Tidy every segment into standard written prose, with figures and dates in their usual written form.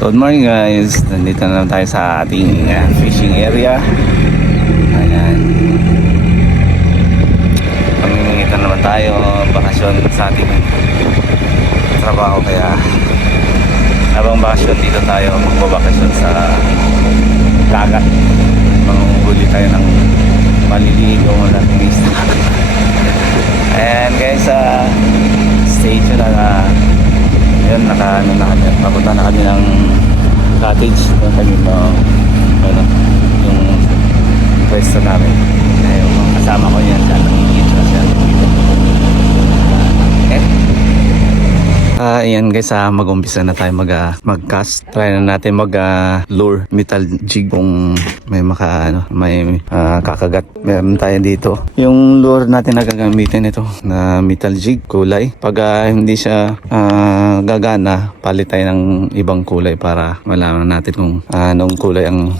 Good morning guys, nandito na naman tayo sa ating fishing area. Ayan, pamimingita naman tayo, bakasyon sa ating trabaho. Kaya habang bakasyon dito tayo, magbabakasyon sa dagat. Manguhuli tayo ng maliliit o malaking isda. Ayan guys, stay tuned na. Yun, papunta na kami ng cottage. Yung kami yung pwesto namin. Yung kasama ko yan, nakikita na siya dito. Ayan guys, mag-umpisa na tayo mag-cast. Try na natin mag-lure metal jig kung may may kakagat. Meron tayo dito. Yung lure natin na gagamitin ito na metal jig kulay. Pag hindi siya gagana, palit tayo ng ibang kulay para malaman natin kung anong kulay ang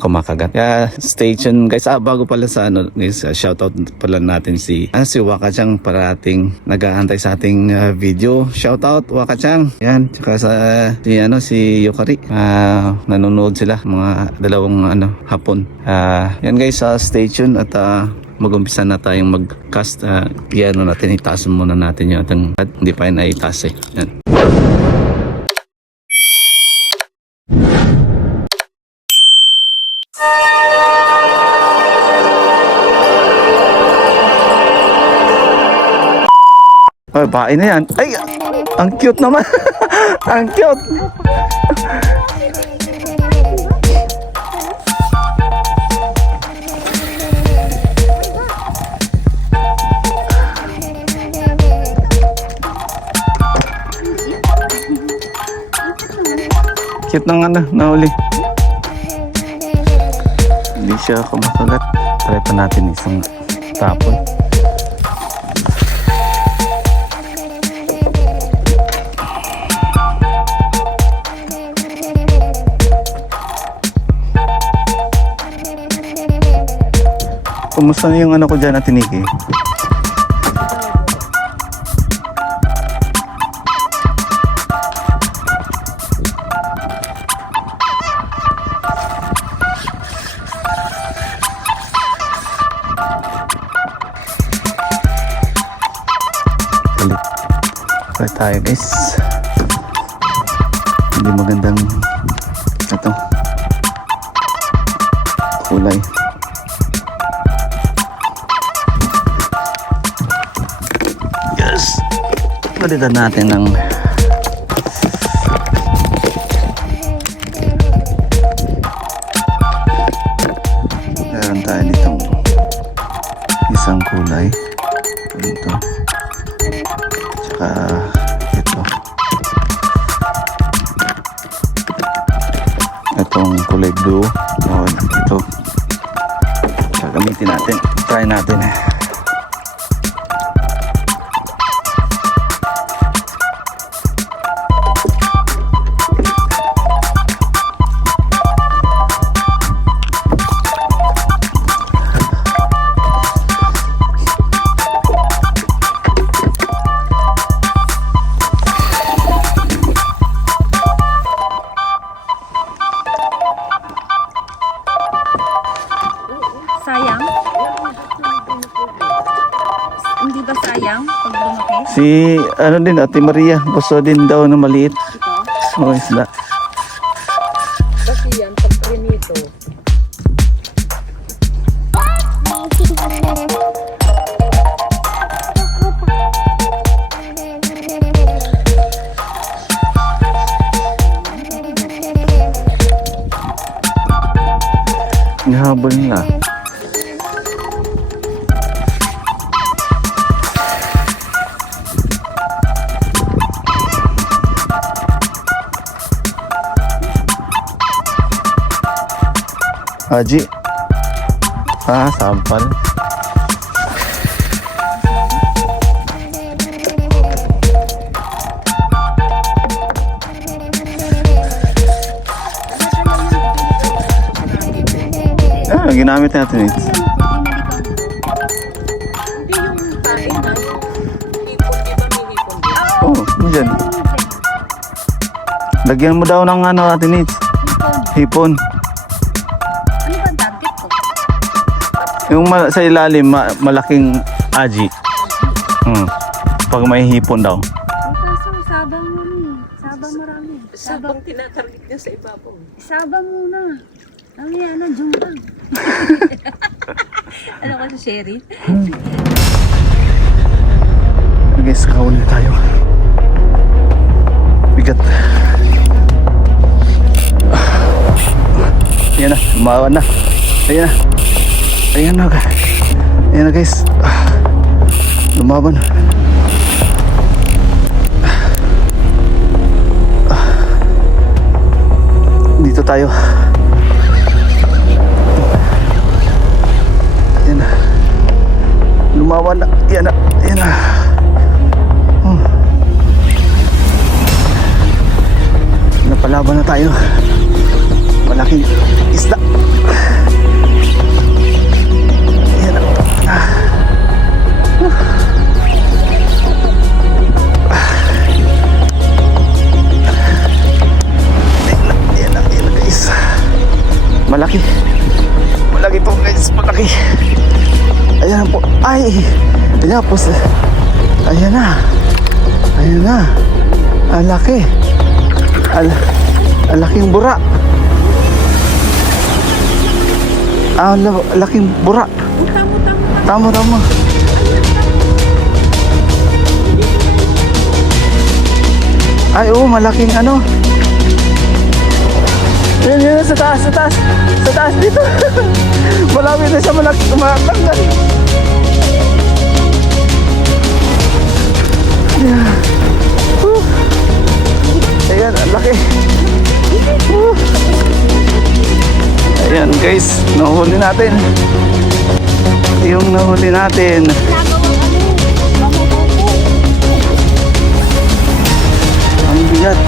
kumakagat. Kaya stay tuned guys. Bago pala sa guys, shoutout pala natin si Wakachang, parating nag-aantay sa ating video. Shoutout Wakachang. Yan, tsaka sa si Yukari. Nanonood sila mga dalawang hapon. Yan guys, stay tuned at mag-umpisa na tayong mag-cast. Natin, itaas muna natin yung ating hindi pa yun naitaas eh. Yan. Ay, bahay na yan. Ay, ang cute naman. Ang cute. Cute ng nahuli. Hindi siya kumakagat. Try pa natin isang tapon. Kumusta yung ko dyan at tiniki? Balik tayo guys. Hindi magandang kulay. Palitan natin ng meron tayo ditong isang kulay dito, tsaka itong kulay blue. Ito gagamitin natin, try natin. Sayang? Hindi ba sayang pag lumaki? Si din, Ate Maria, gusto din daw na maliit. Ito? Isda. Kasi yan, pag prinito. Nahabol na. Haji. Sampal. Ginamit natin ito. Hindi yung tae na yung hipon, di ba may hipon? Oo, dyan. Lagyan mo daw ng ano, Ate Nitz. Hipon. Ano ba target ko? Yung sa ilalim, malaking aji. Pag may hipon daw. Ay, kaso sabang muna. Sabang marami. Sabang tinatarget niya sa ibabaw. Sabang muna. Ang yan, jumpa. Ano ka sa Sherry? Guys, kahuli tayo. Bigat. Ayan na, umawan na. Ayan na. Ayan na, guys. Ayan na, guys. Lumaban. Dito tayo. Ayan na. Lumaban na. Ayan na. Ayan na. Napalaban na tayo. Malaking isda. Ayan na. Ayan na guys. Malaki. Malaki to guys. Malaki. Ayan po. Ay. Ayan po. Ayan na. Ayan na. Ang laki. Ang laking bura. Laking bura. Tama. Ay, oo, malaking ano. Yan, sa taas dito. Malapit na siya, malakang. Ayan, ang laki. Ayan guys, nahuli natin. Yung nahuli natin. Ang bigat.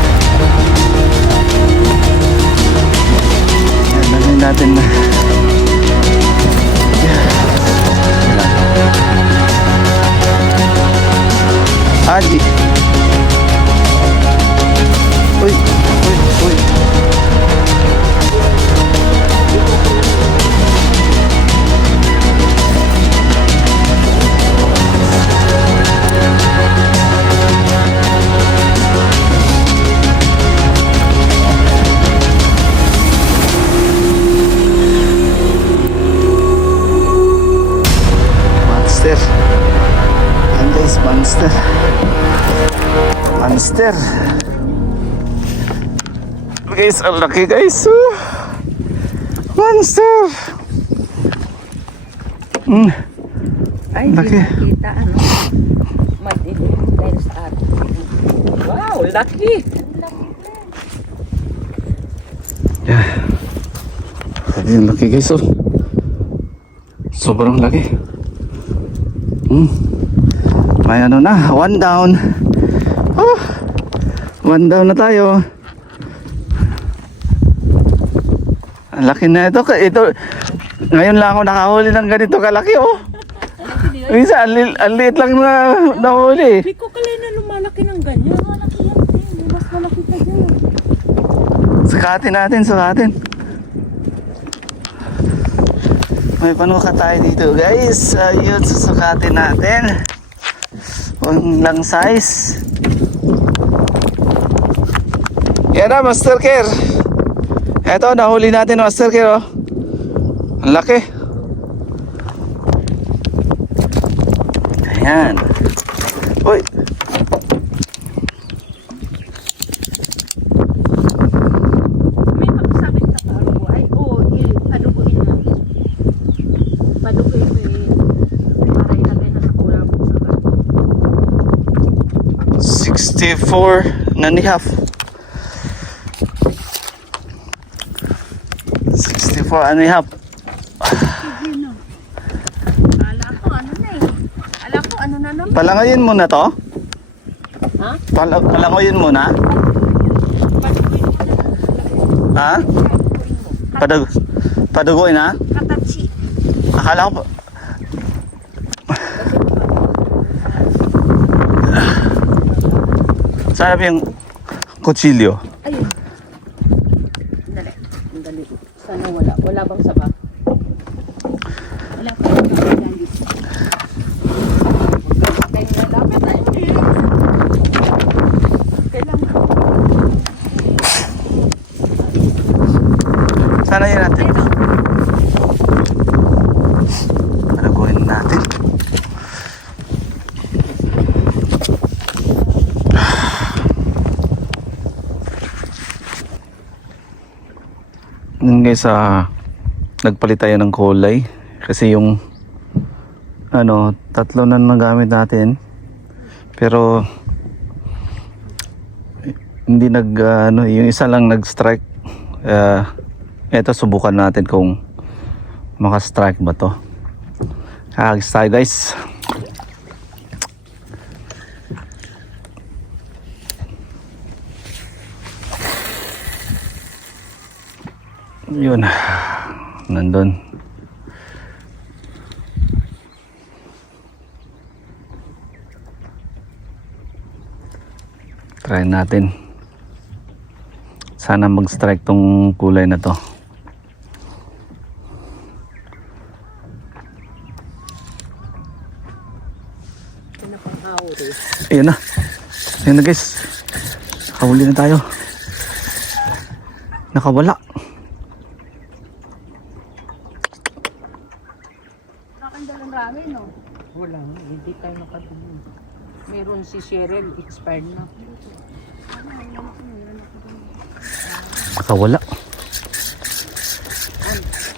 Ayan, nahuli natin na. Aji. Uy. Monster. Yan guys, monster. Guys, ang laki guys. Monster. Ay, laki. kita ano. Madilim dahil sa atin. Wow, laki! Yeah. Ang laki guys. Sobrang laki. May ano na, one down. One down na tayo. Ang laki na ito. Ngayon lang ako nakahuli ng ganito kalaki Minsan, ang liit lang na nahuli. Hindi ko kalay na lumalaki ng ganyan. Malaki yan, mas malaki ka dyan. Sukatin. May panuka tayo dito guys. Ayun, susukatin natin. Ang lang size. Yan na, Master Care. Eto, nahuli natin, Master Care. Ang laki. Ayan. Uy. May pagsabi ka pa ang buhay. Oo, paduguin mo. Paduguin mo para ilagay na sa kulang mo sa bago. 64 and a half. 64 and a half. Ano na naman? Palangoyin mo na to? Ha? Palangoyin mo na? Ha? Padugoy na? Katatsi. Akala ko Sarap yung kutsilyo. Ayun. Wala bang saba? Wala pa rin ako dyan. Kaya malapit na yun eh. Kailangan. Sana yun natin. Paraguhin natin. Yun guys, nagpalit tayo ng kulay kasi yung tatlo na nagamit natin pero hindi yung isa lang nag-strike. Eto, subukan natin kung maka-strike ba to. Hagis tayo guys. Yun, nandun. Try natin. Sana mag-strike tong kulay na to. Ayan na. Ayan na guys. Nakahuli na tayo. Nakawala. Nakandalang rami, no? Wala, hindi tayo nakatulong. Meron si Cheryl, expired na. Nakawala.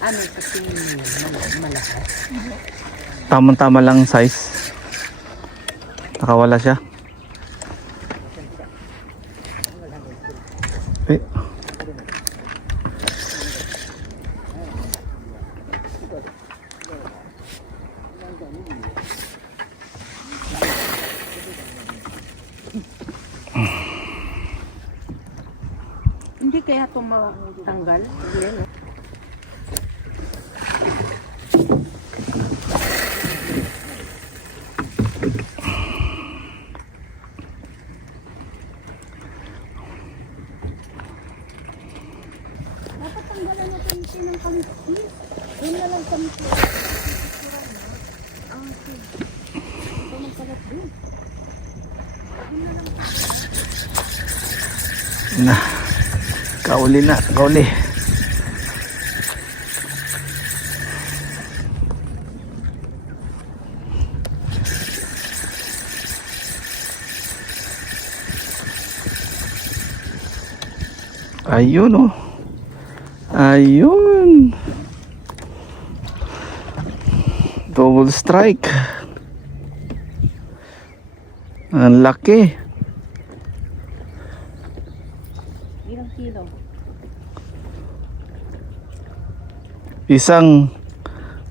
Ano kasi malakas? Tamang-tama lang size. Nakawala siya. Eh. Hindi kaya ito matanggal? Hindi, no? Dapat tanggalan natin ito ng kampi. Yun na lang kampi. Okay. Ito magkalat din. Na. Kauli na. Kauli. Ayun oh. Ayun. Double strike. Ang laki. Ilang kilo? Isang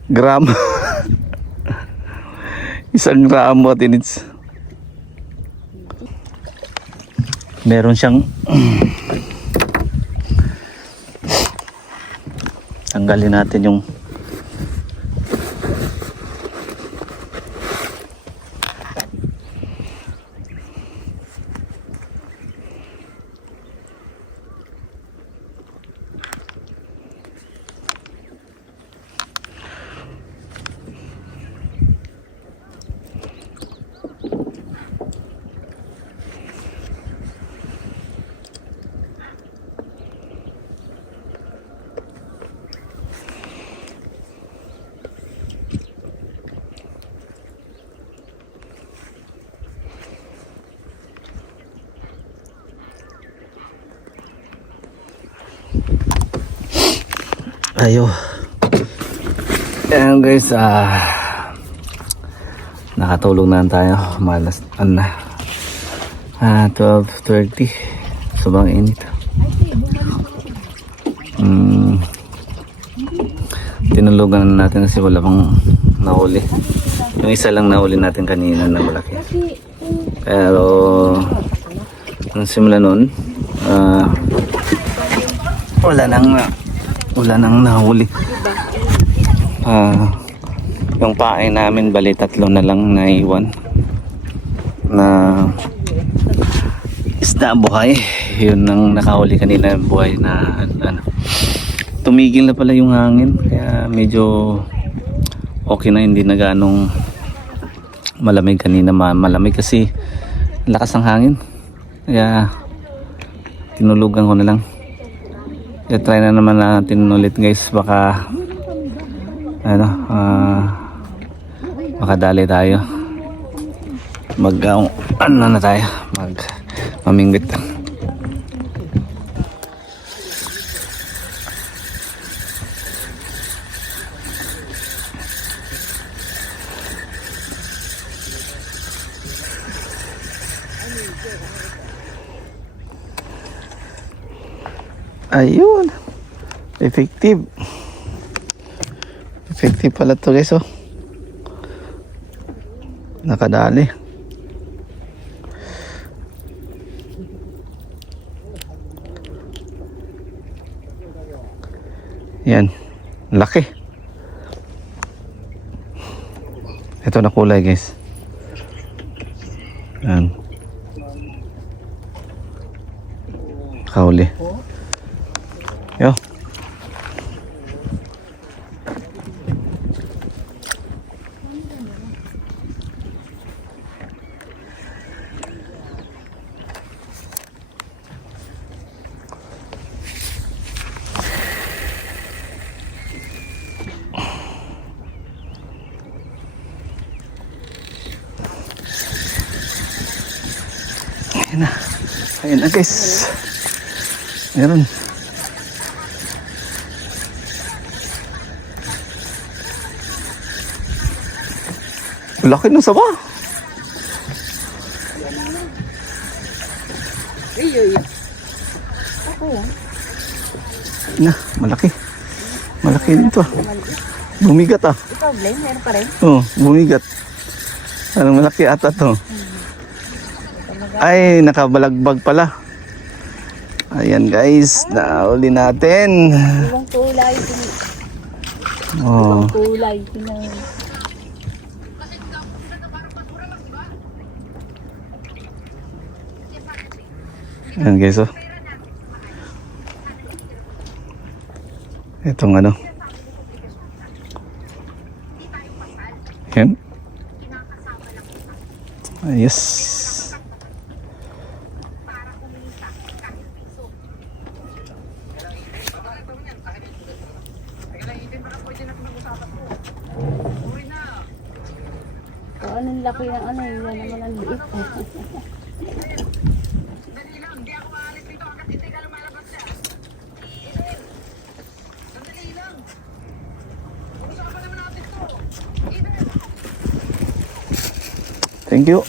gram. Isang gram what in its. Meron siyang tanggalin natin yung ayo. Ayan guys, nakatulog na tayo. Malas, 12:30. Sobrang init. Tinulugan na natin kasi wala pang nahuli. Yung isa lang nahuli natin kanina na malaki. Pero nung simula nun, wala nang nahuli. Yung paay namin bali 3 na lang naiwan na isda buhay. Yun ang nakahuli kanina, buhay na tumigil na pala yung hangin. Kaya medyo okay na, hindi na ganong malamig. Kanina malamig kasi lakas ng hangin. Kaya tinulugan ko na lang. Kaya try na naman natin ulit guys. Baka ano, makadali tayo. Ano na tayo, mamingwit. Ayun, effective pala to guys. Oh, nakadali. Yan, laki. Ito na kulay guys. Yan, kauli. Yo. Ayun na guys. Meron. Laki ng saba. Na, malaki. Malaki dito. Bumigat ah. Ikaw, Glenn, meron pa rin? Oh, bumigat. Parang malaki ata to. Ay, nakabalagbag pala. Ayan guys, nauli natin. Ibang kulay. Oh. Ibang kulay. Ayan guys, oh. Itong ano. Ayan. Yes. Anong laki ng ano, yan naman ang liit. Thank you.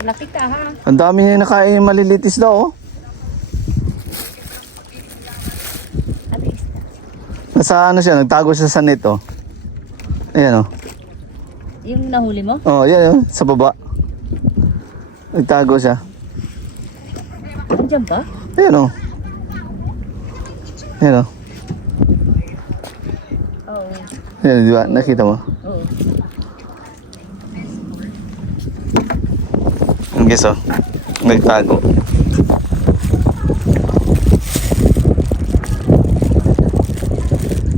Laki ka ha. Ang dami niya nakain yung malilitis daw, oh. Nasa ano siya, nagtago siya sa net, oh. Ayan, oh. Yung nahuli mo? Oh, yan, oh, sa baba. Nagtago siya. Diyan ba? Ayan, oh. Ayan, oh. Oo. Ayan, di ba? Nakita mo? Oo. Ang guys, oh. Nagtago.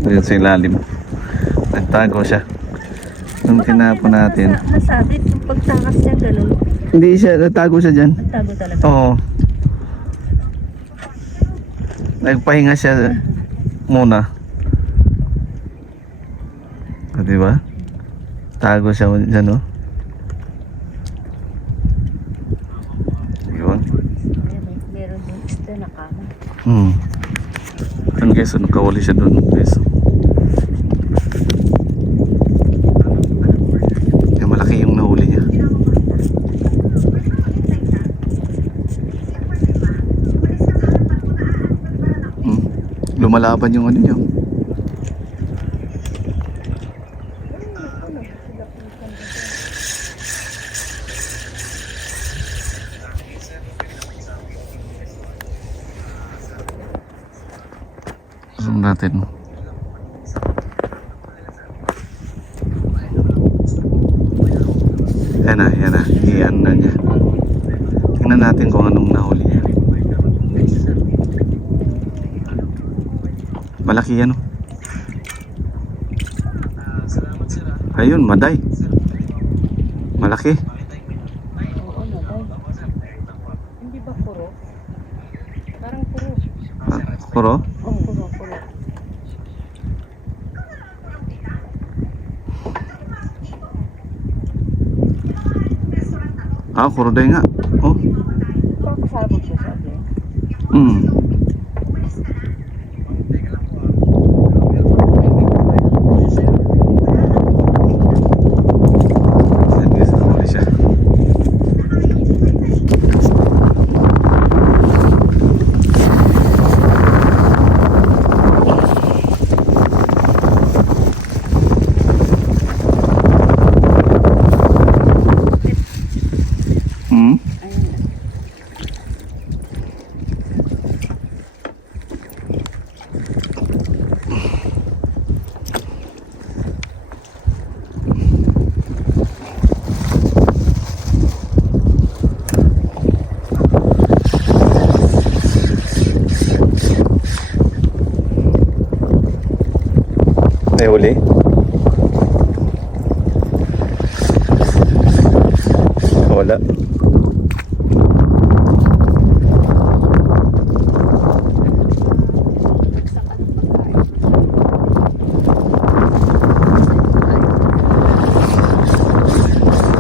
Ayan sa ilalim. Nagtago siya. Nung tinapon natin. Nasabit yung pagtakas niya ganun. Hindi siya, nagtago siya dyan. Nagtago talaga. Oo. Nagpahinga siya muna. O, diba? Tago siya dyan, oh. Yun. Meron yung isda na kama. Ano guys, nakawali siya doon guys. Kaya malaki yung nahuli niya. Lumalaban yung ano niya. Zoom natin. Yan na, yan na. Iyan na niya. Tingnan natin kung anong nahuli niya. malaki yan. Oh. Ayun, maday. Malaki. Oo, hindi ba puro? Parang puro. Puro? Oo, puro. Ah, kuroday nga. Oh. Papasabog siya sabi. Hmm. Hmm? May huli? Wala.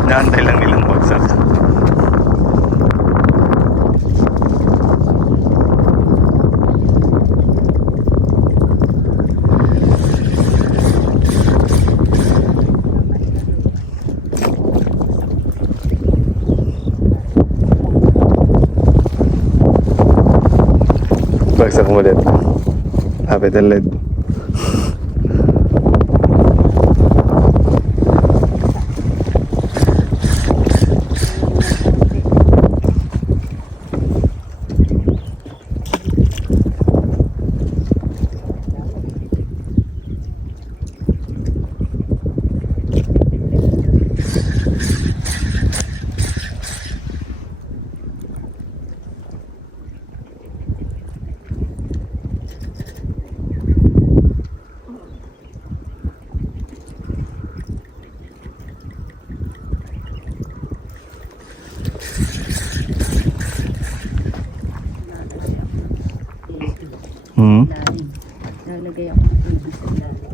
Naantay lang nilang bagsak. Bagsak mo ulit. Kapit ang lead. Hmm? Lalim. Lalagay ako ng tubig sa lalim.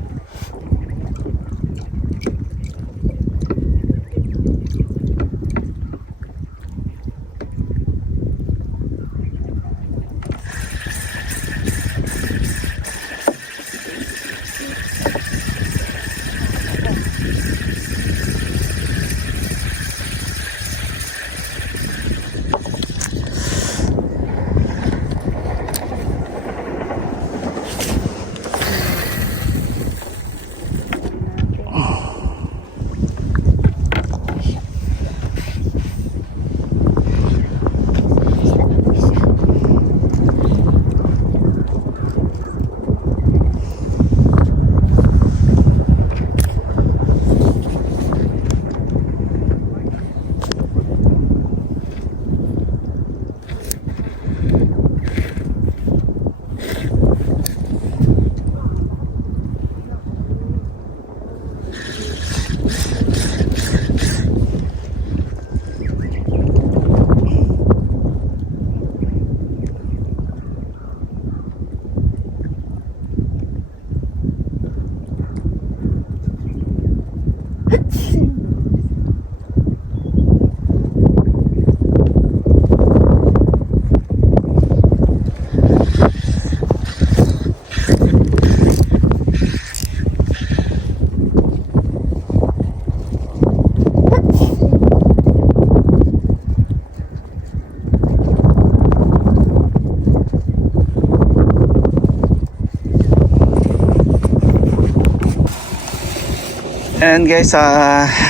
And guys,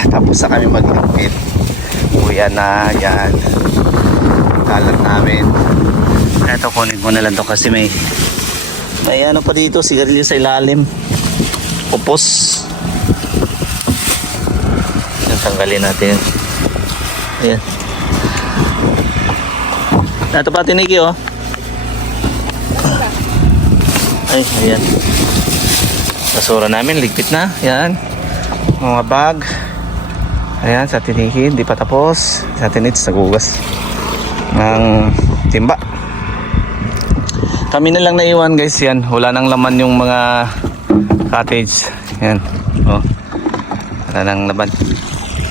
tapos na kami mag-ligpit. Uya na yan. Kalat namin. Eto, kunin ko na lang to kasi may ano pa dito, sigarilyo sa ilalim. Upos. Yan, tanggalin natin. Ayan. Eto pa, tiniki oh. Ay, ayan. Basura namin, ligpit na. Yan. Mga bag. Ayan, sa tiniki, hindi pa tapos. Sa tinits, nagugas ng timba. Kami na lang naiwan guys, yan. Wala nang laman yung mga cottage. Yan. Oh. Wala nang laman.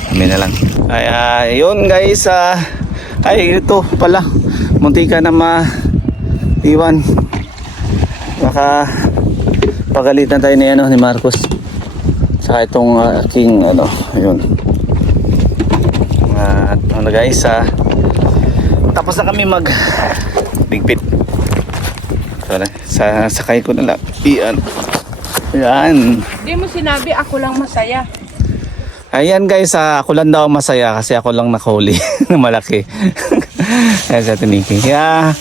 Kami na lang. Ay, yun guys. Ay, ito pala. Muntika na maiwan. Baka pagalitan tayo ni Marcos. Saka itong aking yun. At guys, tapos na kami bigpit. Sakay ko na lang. Yan. Hindi mo sinabi ako lang masaya. Ayan guys, ako lang daw masaya kasi ako lang nakahuli na malaki. Ayan sa tiniki. Kaya,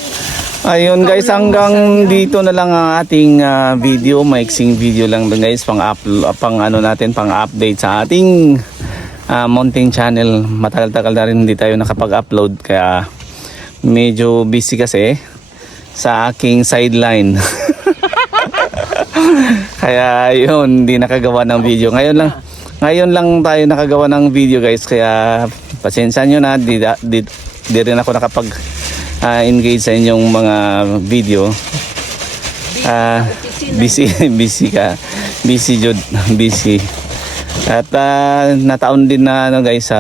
ayun guys, hanggang dito na lang ang ating video. Maiksing video lang dun guys, pang update sa ating mountain channel. Matagal-tagal na rin hindi tayo nakapag-upload. Kaya, medyo busy kasi sa aking sideline. Kaya yun, hindi nakagawa ng video. Ngayon lang tayo nakagawa ng video guys. Kaya pasensya nyo na, di rin ako nakapag engage sa inyong mga video. Busy Jud, busy. At nataon din na guys,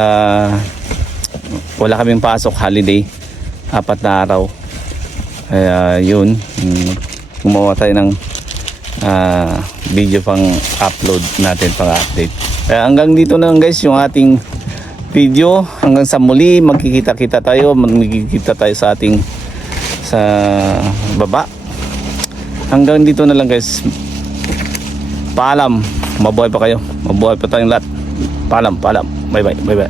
wala kaming pasok, holiday, 4 na araw. Kaya yun, gumawa tayo ng video pang upload natin, pang update. Kaya hanggang dito na lang guys yung ating video. Hanggang sa muli, magkikita tayo sa ating sa baba. Hanggang dito na lang guys. Paalam, mabuhay pa kayo, mabuhay pa tayong lahat. Paalam. Bye bye.